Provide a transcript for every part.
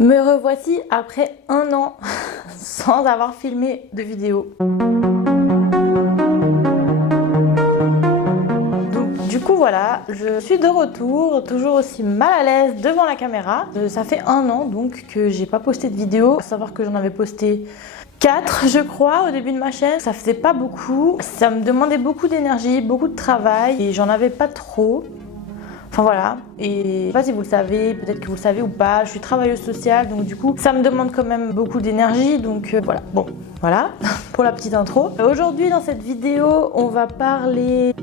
Me revoici après un an sans avoir filmé de vidéo. Donc du coup voilà, je suis de retour, toujours aussi mal à l'aise devant la caméra. Ça fait un an donc que j'ai pas posté de vidéo, à savoir que j'en avais posté 4 je crois au début de ma chaîne. Ça faisait pas beaucoup, ça me demandait beaucoup d'énergie, beaucoup de travail et j'en avais pas trop. Enfin voilà, et je sais pas si vous le savez, peut-être que vous le savez ou pas, je suis travailleuse sociale, donc du coup ça me demande quand même beaucoup d'énergie, donc voilà. Bon, voilà pour la petite intro. Aujourd'hui dans cette vidéo, on va parler,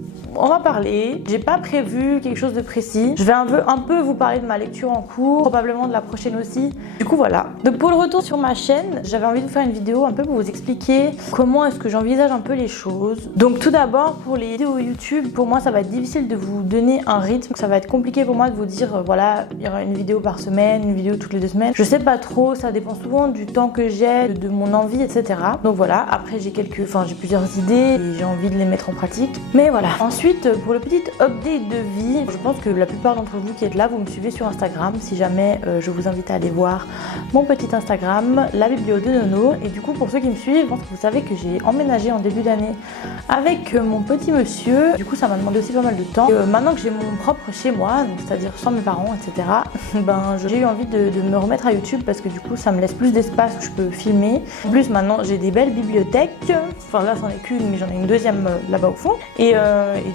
j'ai pas prévu quelque chose de précis. Je vais un peu vous parler de ma lecture en cours, probablement de la prochaine aussi. Du coup voilà. Donc pour le retour sur ma chaîne, j'avais envie de vous faire une vidéo un peu pour vous expliquer comment est-ce que j'envisage un peu les choses. Donc tout d'abord pour les vidéos YouTube, pour moi ça va être difficile de vous donner un rythme. Ça va être compliqué pour moi de vous dire voilà, il y aura une vidéo par semaine, une vidéo toutes les 2 semaines. Je sais pas trop, ça dépend souvent du temps que j'ai, de mon envie, etc. Donc voilà, après j'ai plusieurs idées et j'ai envie de les mettre en pratique. Mais voilà. Ensuite, pour le petit update de vie, je pense que la plupart d'entre vous qui êtes là, vous me suivez sur Instagram. Si jamais, je vous invite à aller voir mon petit Instagram, la biblio de Nono. Et du coup, pour ceux qui me suivent, je pense que vous savez que j'ai emménagé en début d'année avec mon petit monsieur. Du coup, ça m'a demandé aussi pas mal de temps. Maintenant que j'ai mon propre chez moi, c'est-à-dire sans mes parents, etc., ben, j'ai eu envie de me remettre à YouTube parce que du coup, ça me laisse plus d'espace où je peux filmer. En plus, maintenant, j'ai des belles bibliothèques. Enfin, là, c'en est qu'une, mais j'en ai une deuxième là-bas au fond. Et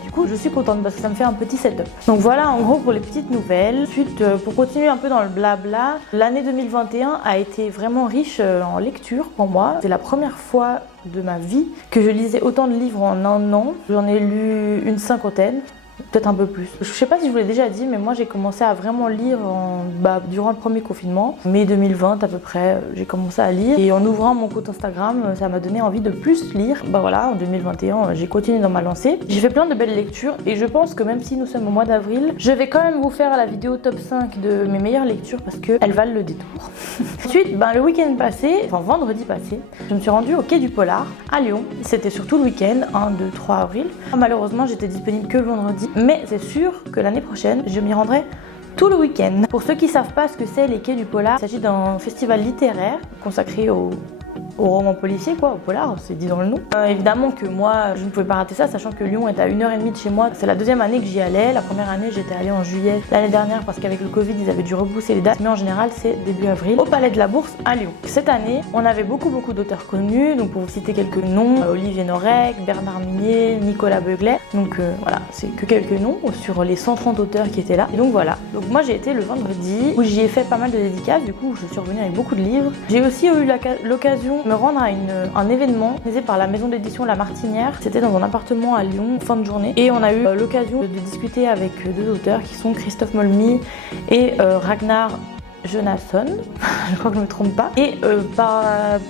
du coup, je suis contente parce que ça me fait un petit setup. Donc voilà, en gros, pour les petites nouvelles. Ensuite, pour continuer un peu dans le blabla, l'année 2021 a été vraiment riche en lecture pour moi. C'est la première fois de ma vie que je lisais autant de livres en un an. J'en ai lu une cinquantaine. Peut-être un peu plus. Je sais pas si je vous l'ai déjà dit, mais moi j'ai commencé à vraiment lire durant le premier confinement, mai 2020 à peu près, j'ai commencé à lire. Et en ouvrant mon compte Instagram, ça m'a donné envie de plus lire. Bah voilà, en 2021, j'ai continué dans ma lancée. J'ai fait plein de belles lectures et je pense que même si nous sommes au mois d'avril, je vais quand même vous faire la vidéo top 5 de mes meilleures lectures parce qu'elles valent le détour. Ensuite, le week-end passé, enfin vendredi passé, je me suis rendue au Quai du Polar à Lyon. C'était surtout le week-end, 1, 2, 3 avril. Malheureusement, j'étais disponible que le vendredi. Mais c'est sûr que l'année prochaine, je m'y rendrai tout le week-end. Pour ceux qui ne savent pas ce que c'est les Quais du Polar, il s'agit d'un festival littéraire consacré au roman policier, quoi, au polar, c'est dit dans le nom. Évidemment que moi, je ne pouvais pas rater ça, sachant que Lyon est à 1h30 de chez moi. C'est la deuxième année que j'y allais. La première année, j'étais allée en juillet l'année dernière parce qu'avec le Covid, ils avaient dû repousser les dates. Mais en général, c'est début avril, au Palais de la Bourse à Lyon. Cette année, on avait beaucoup d'auteurs connus. Donc pour vous citer quelques noms, Olivier Norek, Bernard Minier, Nicolas Beuglet. Donc voilà, c'est que quelques noms sur les 130 auteurs qui étaient là. Et donc voilà. Donc moi, j'ai été le vendredi où j'y ai fait pas mal de dédicaces. Du coup, je suis revenue avec beaucoup de livres. J'ai aussi eu l'occasion de me rendre à un événement organisé par la maison d'édition La Martinière. C'était dans un appartement à Lyon, fin de journée. Et on a eu l'occasion de discuter avec 2 auteurs qui sont Christophe Molmy et Ragnar Jonasson, je crois que je ne me trompe pas. Et par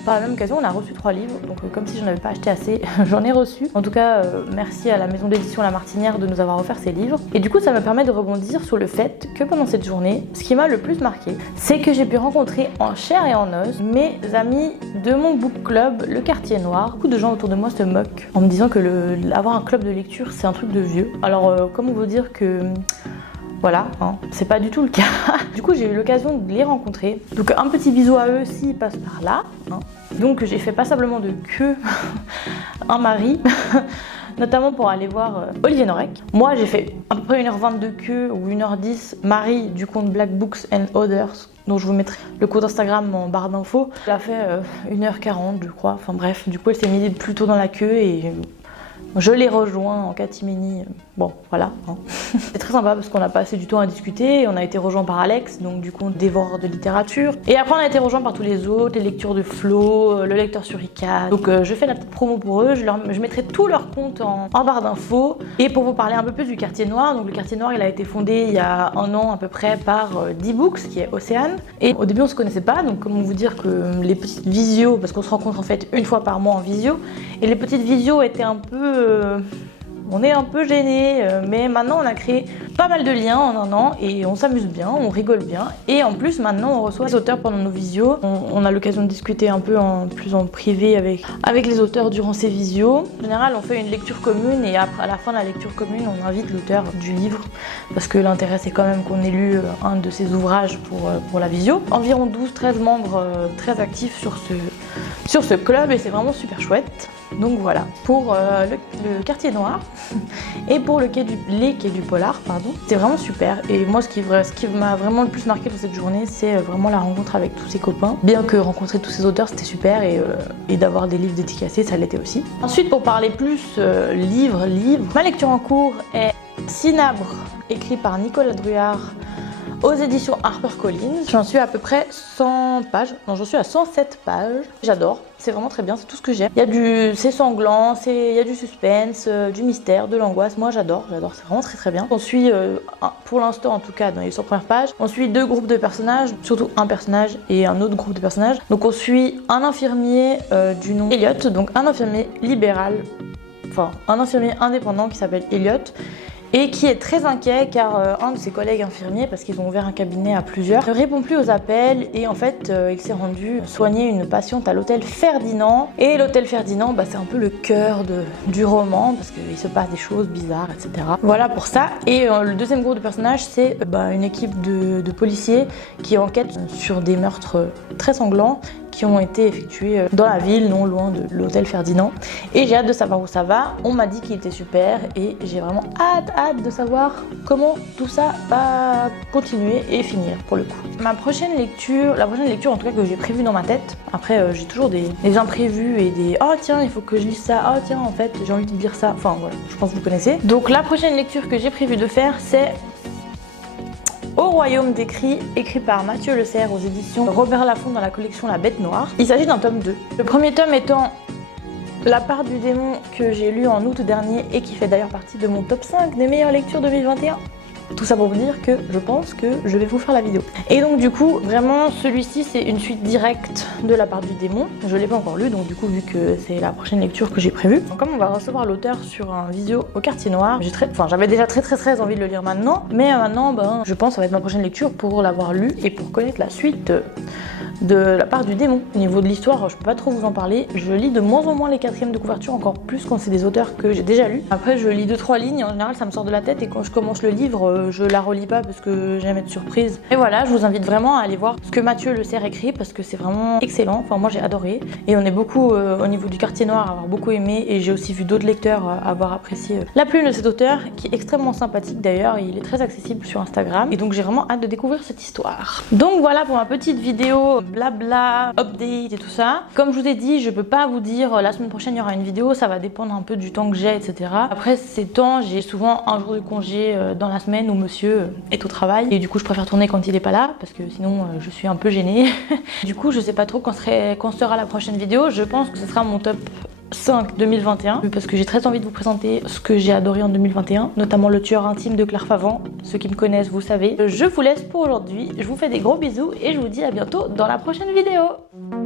la même occasion, on a reçu 3 livres. Donc comme si je n'avais pas acheté assez, j'en ai reçu. En tout cas, merci à la maison d'édition La Martinière de nous avoir offert ces livres. Et du coup, ça me permet de rebondir sur le fait que pendant cette journée, ce qui m'a le plus marqué, c'est que j'ai pu rencontrer en chair et en os mes amis de mon book club, le Quartier Noir. Beaucoup de gens autour de moi se moquent en me disant que avoir un club de lecture, c'est un truc de vieux. Alors, comment vous dire que... Voilà, hein, c'est pas du tout le cas. Du coup, j'ai eu l'occasion de les rencontrer. Donc un petit bisou à eux s'ils passent par là. Hein. Donc j'ai fait passablement de queue un mari, notamment pour aller voir Olivier Norek. Moi, j'ai fait à peu près 1h20 de queue ou 1h10 Marie du compte Black Books and Others. Donc je vous mettrai le compte Instagram en barre d'infos. Elle a fait 1h40 je crois. Enfin bref, du coup elle s'est mise plus tôt dans la queue et... je l'ai rejoint en catimini, bon voilà. Hein. C'est très sympa parce qu'on a passé du temps à discuter, on a été rejoint par Alex, donc du coup dévoreur de littérature. Et après on a été rejoint par tous les autres, les lectures de Flo, le lecteur sur Icad. Donc je fais la petite promo pour eux, je mettrai tous leurs comptes en barre d'infos. Et pour vous parler un peu plus du Quartier Noir, donc le Quartier Noir il a été fondé il y a un an à peu près par D-Books qui est Océane. Et au début on se connaissait pas, donc comment vous dire que les petites visios, parce qu'on se rencontre en fait une fois par mois en visio, et les petites visios étaient un peu... on est un peu gêné, mais maintenant on a créé pas mal de liens en un an et on s'amuse bien, on rigole bien. Et en plus maintenant on reçoit les auteurs pendant nos visios. On a l'occasion de discuter un peu plus en privé avec les auteurs durant ces visios. En général on fait une lecture commune et après, à la fin de la lecture commune on invite l'auteur du livre parce que l'intérêt c'est quand même qu'on ait lu un de ses ouvrages pour la visio. Environ 12-13 membres très actifs sur ce club et c'est vraiment super chouette. Donc voilà, pour le quartier noir et pour les quais du polar, pardon, c'était vraiment super. Et moi ce qui m'a vraiment le plus marqué de cette journée, c'est vraiment la rencontre avec tous ces copains. Bien que rencontrer tous ces auteurs c'était super et d'avoir des livres dédicacés, ça l'était aussi. Ensuite pour parler plus livre, ma lecture en cours est Cinabre, écrit par Nicolas Druard, aux éditions HarperCollins. J'en suis à peu près 100 pages, non j'en suis à 107 pages. J'adore, c'est vraiment très bien, c'est tout ce que j'aime. C'est sanglant, il y a du suspense, du mystère, de l'angoisse. Moi j'adore, c'est vraiment très très bien. On suit, pour l'instant en tout cas dans les 100 premières pages, on suit deux groupes de personnages, surtout un personnage et un autre groupe de personnages. Donc on suit un infirmier du nom Elliot, donc un infirmier libéral, enfin un infirmier indépendant qui s'appelle Elliot, et qui est très inquiet car un de ses collègues infirmiers, parce qu'ils ont ouvert un cabinet à plusieurs, ne répond plus aux appels et en fait il s'est rendu soigner une patiente à l'hôtel Ferdinand. Et l'hôtel Ferdinand, c'est un peu le cœur du roman parce qu'il se passe des choses bizarres, etc. Voilà pour ça. Et le deuxième groupe de personnages, c'est une équipe de policiers qui enquêtent sur des meurtres très sanglants qui ont été effectués dans la ville, non loin de l'hôtel Ferdinand. Et j'ai hâte de savoir où ça va. On m'a dit qu'il était super et j'ai vraiment hâte de savoir comment tout ça va continuer et finir pour le coup. La prochaine lecture en tout cas que j'ai prévue dans ma tête, après j'ai toujours des imprévus et des « oh tiens il faut que je lise ça, oh tiens en fait j'ai envie de lire ça », enfin voilà, je pense que vous connaissez. Donc la prochaine lecture que j'ai prévu de faire c'est Au royaume des cris, écrit par Mathieu Le Serre aux éditions Robert Laffont dans la collection La Bête Noire. Il s'agit d'un tome 2. Le premier tome étant La part du démon que j'ai lu en août dernier et qui fait d'ailleurs partie de mon top 5 des meilleures lectures 2021. Tout ça pour vous dire que je pense que je vais vous faire la vidéo. Et donc du coup, vraiment, celui-ci c'est une suite directe de La part du démon. Je l'ai pas encore lu, donc du coup, vu que c'est la prochaine lecture que j'ai prévue. Donc, comme on va recevoir l'auteur sur un visio au quartier noir, j'avais déjà très envie de le lire maintenant. Mais maintenant, je pense que ça va être ma prochaine lecture pour l'avoir lu et pour connaître la suite de La part du démon. Au niveau de l'histoire, je peux pas trop vous en parler. Je lis de moins en moins les quatrièmes de couverture, encore plus quand c'est des auteurs que j'ai déjà lus. Après, je lis 2-3 lignes, en général ça me sort de la tête et quand je commence le livre, je la relis pas parce que j'aime être surprise. Et voilà, je vous invite vraiment à aller voir ce que Mathieu Le Serre écrit parce que c'est vraiment excellent. Enfin, moi j'ai adoré. Et on est beaucoup au niveau du quartier noir à avoir beaucoup aimé et j'ai aussi vu d'autres lecteurs avoir apprécié la plume de cet auteur qui est extrêmement sympathique d'ailleurs. Il est très accessible sur Instagram et donc j'ai vraiment hâte de découvrir cette histoire. Donc voilà pour ma petite vidéo blabla, update et tout ça. Comme je vous ai dit, je peux pas vous dire la semaine prochaine il y aura une vidéo, ça va dépendre un peu du temps que j'ai, etc. Après ces temps, j'ai souvent un jour de congé dans la semaine où monsieur est au travail et du coup je préfère tourner quand il est pas là parce que sinon je suis un peu gênée. Du coup je sais pas trop quand sera la prochaine vidéo. Je pense que ce sera mon top 5 2021 parce que j'ai très envie de vous présenter ce que j'ai adoré en 2021, notamment Le tueur intime de Claire Favant. Ceux qui me connaissent vous savez. Je vous laisse pour aujourd'hui, je vous fais des gros bisous et je vous dis à bientôt dans la prochaine vidéo.